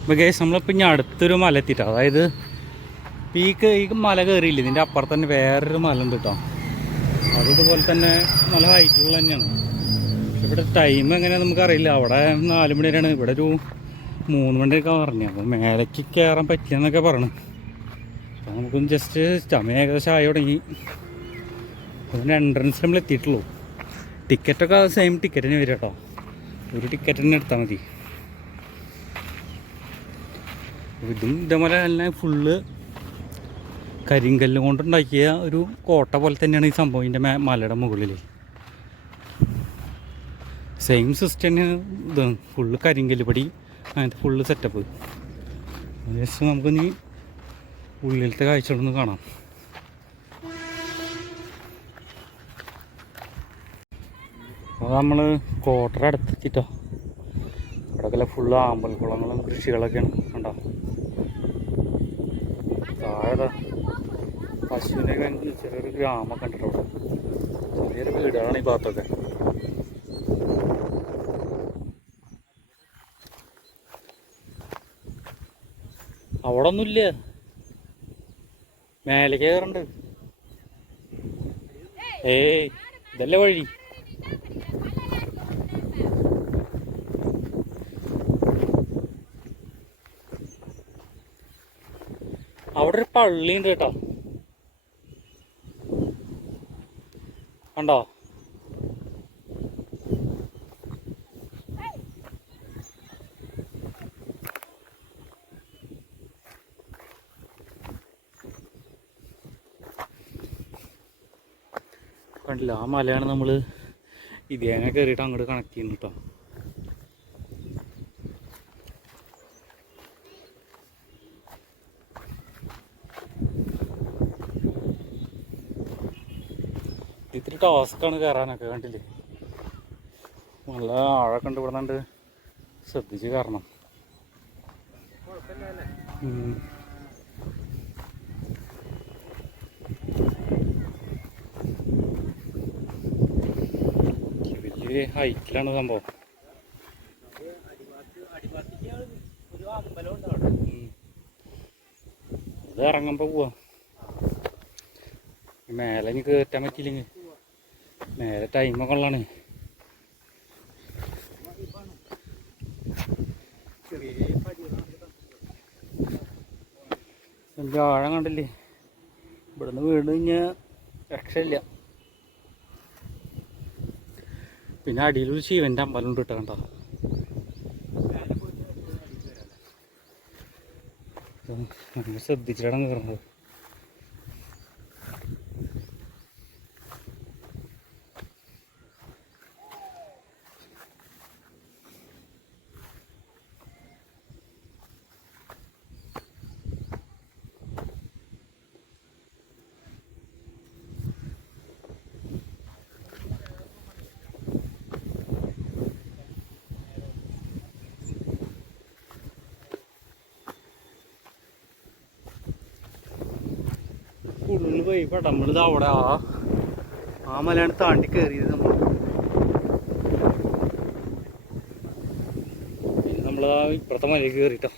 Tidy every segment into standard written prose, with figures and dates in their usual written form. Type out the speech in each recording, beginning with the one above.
അപ്പോൾ ഗൈസ് നമ്മളിപ്പോൾ ഇനി അടുത്തൊരു മല എത്തിയിട്ടാണ്. അതായത് ഈ മല കയറിയില്ല, ഇതിൻ്റെ അപ്പുറത്ത് തന്നെ വേറൊരു മല ഉണ്ട് കേട്ടോ. അതിതുപോലെ തന്നെ നല്ല ഹൈറ്റുള്ള തന്നെയാണ്. ഇവിടെ ടൈം എങ്ങനെയാണെന്ന് നമുക്കറിയില്ല. അവിടെ 4 മണി വരെയാണ്, ഇവിടെ ഒരു 3 മണിയൊക്കെ പറഞ്ഞു. അപ്പോൾ മേലേക്ക് കയറാൻ പറ്റിയെന്നൊക്കെ പറഞ്ഞു. അപ്പോൾ നമുക്കൊന്ന് ജസ്റ്റ് സമയം ഏകദേശം ആയി തുടങ്ങി. അതിൻ്റെ എൻട്രൻസ് നമ്മൾ എത്തിയിട്ടുള്ളൂ. ടിക്കറ്റൊക്കെ സെയിം ടിക്കറ്റ് തന്നെ വരും കേട്ടോ. ഒരു ടിക്കറ്റ് തന്നെ എടുത്താൽ മതി. ഇതും ഇതേപോലെ തന്നെ ഫുള്ള് കരിങ്കല്ല് കൊണ്ടുണ്ടാക്കിയ ഒരു കോട്ട പോലെ തന്നെയാണ് ഈ സംഭവം. ഇതിൻ്റെ മലയുടെ മുകളിൽ സെയിം സിസ്റ്റം ഇത് ഫുള്ള് കരിങ്കല്ല് പടി, അങ്ങനത്തെ ഫുള്ള് സെറ്റപ്പ്. ജസ്റ്റ് നമുക്കിനി ഉള്ളിലത്തെ കാഴ്ചകളൊന്ന് കാണാം. അപ്പോൾ നമ്മൾ കോട്ടയുടെ അടുത്തെത്തിട്ടോ. ഇവിടെയൊക്കെ ഫുള്ള് ആമ്പൽക്കുളങ്ങളും കൃഷികളൊക്കെയാണ് കണ്ടോ. താഴെ പശുവിനെ ചെറിയൊരു ഗ്രാമമൊക്കെ ഉണ്ട് അവിടെ. ചെറിയൊരു വീടുകളാണ് ഈ ഭാഗത്തൊക്കെ. അവിടെ ഒന്നുമില്ല, മേലേക്ക് കയറുണ്ട്. ഏയ് ഇതല്ലേ വഴി. അവിടെ ഒരു പള്ളി ഉണ്ട് കേട്ടോ, കണ്ടോ. കണ്ടില്ല, ആ മലയാണ് നമ്മൾ ഇതേനെ കയറിയിട്ട് അങ്ങോട്ട് കണക്ട് ചെയ്യുന്നു കേട്ടോ. ഇത്തിരി ടാസ്ക്കാണ് കയറാനൊക്കെ, കണ്ടില്ലേ. നല്ല ആഴൊക്കെ ഉണ്ട്. ഇവിടെ നിന്നുണ്ട് ശ്രദ്ധിച്ച് കയറണം. വലിയ ഹൈറ്റിലാണ് സംഭവം. ഇത് ഇറങ്ങുമ്പോൾ പോവാ. മേലെ ഇനി കയറ്റാൻ പറ്റിയില്ലെങ്കിൽ മേലെ ടൈമൊക്കെ ഉള്ളതാണ്. എനിക്ക് ആഴം കണ്ടില്ലേ. ഇവിടുന്ന് വീണ് കഴിഞ്ഞാൽ രക്ഷയില്ല. പിന്നെ അടിയിലൊരു ശിവൻ്റെ അമ്പലം ഉണ്ട് കേട്ടോ, കണ്ടോ. നമ്മൾ ശ്രദ്ധിച്ചിട്ടാണ് കയറുന്നത്. ഫുള്ള് പോയി ഇപ്പം നമ്മളിത് അവിടെ ആ മലയാണ് താണ്ടി കയറിയത് നമ്മൾ. പിന്നെ നമ്മളാ ഇപ്പുറത്തെ മലയിൽ കയറിട്ടോ.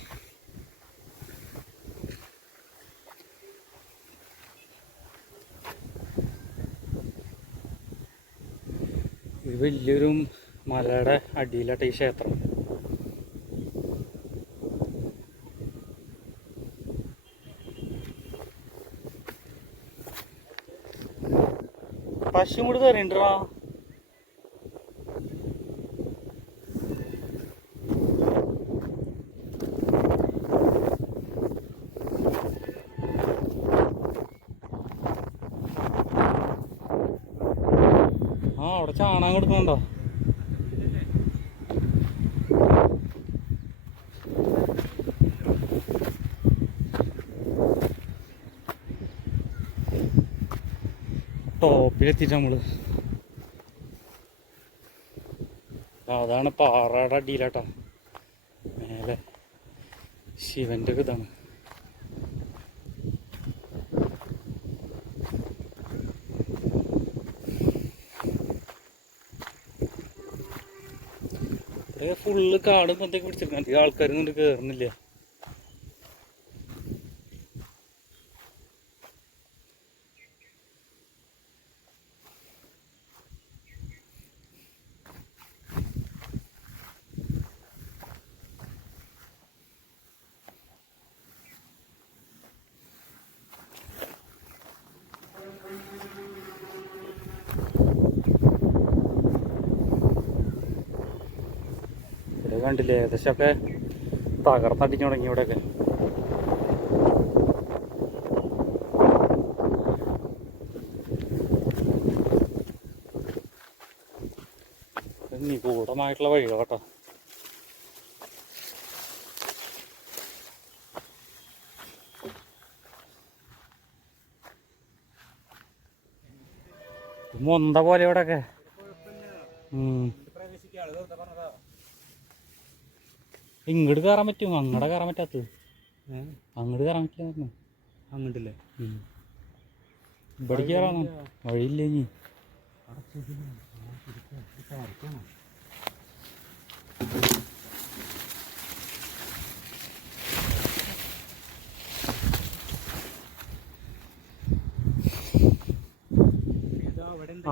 ഇത് വലിയൊരു മലയുടെ അടിയിലാട്ടെ ഈ ക്ഷേത്രം. പശുവും കൂടി കയറിണ്ടാ. അവിടെ ചാണകം കൊടുക്കുന്നുണ്ടോ. ടോപ്പിലെത്തിയിട്ട് നമ്മള് അതാണ് പാറയുടെ അടിയിലാട്ടാ. മേലെ ശിവന്റെ ഇതാണ്. ഫുള്ള് കാടും എന്തൊക്കെ പിടിച്ചിട്ടുണ്ട്. ആൾക്കാരൊന്നും കയറുന്നില്ല. കണ്ടില്ലേ ഏകദേശമൊക്കെ തകർന്നടിഞ്ഞു തുടങ്ങി ഇവിടെയൊക്കെ. നിഗൂഢമായിട്ടുള്ള വഴികൾ കേട്ടോ. മൊന്ത പോലെ ഇവിടെയൊക്കെ. ഇങ്ങോട്ട് കയറാൻ പറ്റും, അങ്ങോട്ട് കയറാൻ പറ്റാത്തത്. അങ്ങോട്ട് കയറാൻ പറ്റില്ല. അങ്ങോട്ടില്ലേ? ഇവിടെ കയറാൻ വഴിയില്ലേ ഇനി.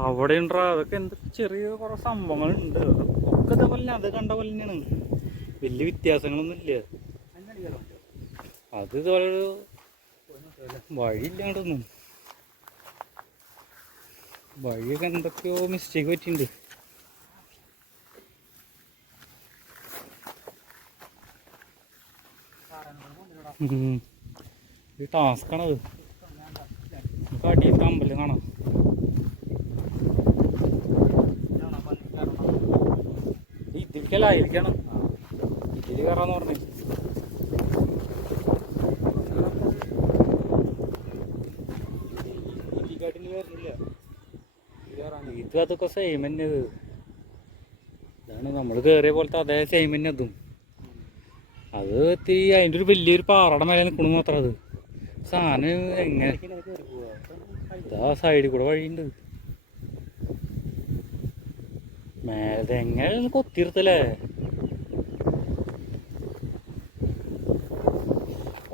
അവിടെ ഉണ്ടോ അതൊക്കെ എന്തൊക്കെ ചെറിയ കുറെ സംഭവങ്ങളുണ്ട്. ഒക്കെ ഇതേപോലെ അത് കണ്ട പോലെ തന്നെയാണ്, വലിയ വ്യത്യാസങ്ങളൊന്നും ഇല്ല. അത് ഇതുപോലെ ഒരു വഴിയില്ലാണ്ടൊന്നും, വഴിയൊക്കെ എന്തൊക്കെയോ മിസ്റ്റേക്ക് പറ്റിയിട്ടുണ്ട്. ഇത് ടാസ്ക്കാണത്. നമുക്ക് അടിയിലത്തെ അമ്പലം കാണാം. ഇതിലേക്കല്ലായിരിക്കണം, ഇതിൽ കയറാന്ന് പറഞ്ഞു. ഇത് അതൊക്കെ സെയിം തന്നെ. ഇതാണ് നമ്മൾ കയറിയ പോലത്തെ അതേ സെയിം തന്നെ അതും. അത് ഇത്തിരി അതിൻ്റെ ഒരു വലിയൊരു പാറയുടെ മേലെ നിൽക്കണു മാത്രം. അത് സാധനം എങ്ങനെ ഇതാ സൈഡിൽ കൂടെ വഴിയുണ്ട്. മേലത്തെ എങ്ങനെ കൊത്തിയിരുത്തല്ലേ.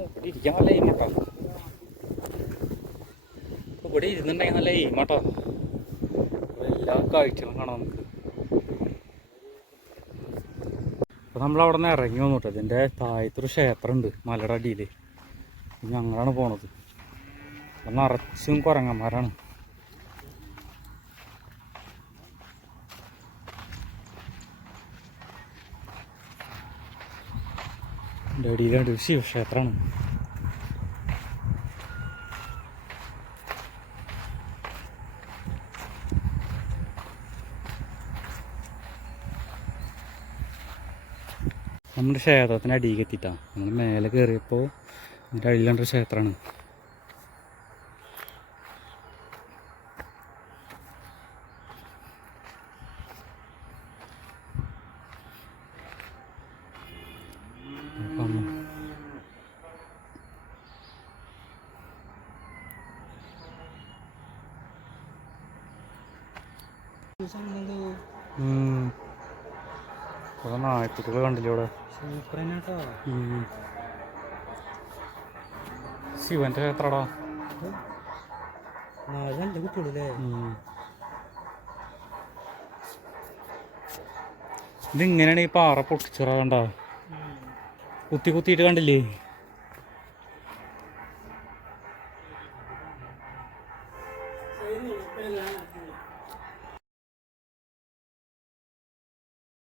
ഇവിടെ ഇരിക്കാൻ നല്ല എയിമാട്ടോ. ഇവിടെ ഇരുന്നുണ്ടെങ്കിൽ നല്ല എയിമാട്ടോ. എല്ലാ കാഴ്ചകളും കാണാം നമുക്ക്. അപ്പോൾ നമ്മളവിടെ നിന്ന് ഇറങ്ങി വന്നു കേട്ടോ. ഇതിൻ്റെ താഴത്തൊരു ക്ഷേത്രമുണ്ട് മലയുടെ അടിയിൽ. ഞങ്ങളാണ് പോണത്. അപ്പം നിറച്ചും കുരങ്ങന്മാരാണ്. എൻ്റെ അടിയിലാണ് ശിവക്ഷേത്രമാണ്. നമ്മുടെ ക്ഷേത്രത്തിന് അടിയിൽ എത്തിയിട്ടാണ്. നമ്മൾ മേലെ കയറിയപ്പോൾ അതിൻ്റെ അടിയിലൊരു ക്ഷേത്രമാണ്. നായ്ക്കുട്ടികൾ കണ്ടില്ലേ ഇവിടെ. ശിവന്റെ ക്ഷേത്രടാ. ഇതിങ്ങനെയാണ് ഈ പാറ പൊട്ടിച്ചറ കണ്ട, കുത്തി കുത്തിയിട്ട് കണ്ടില്ലേ.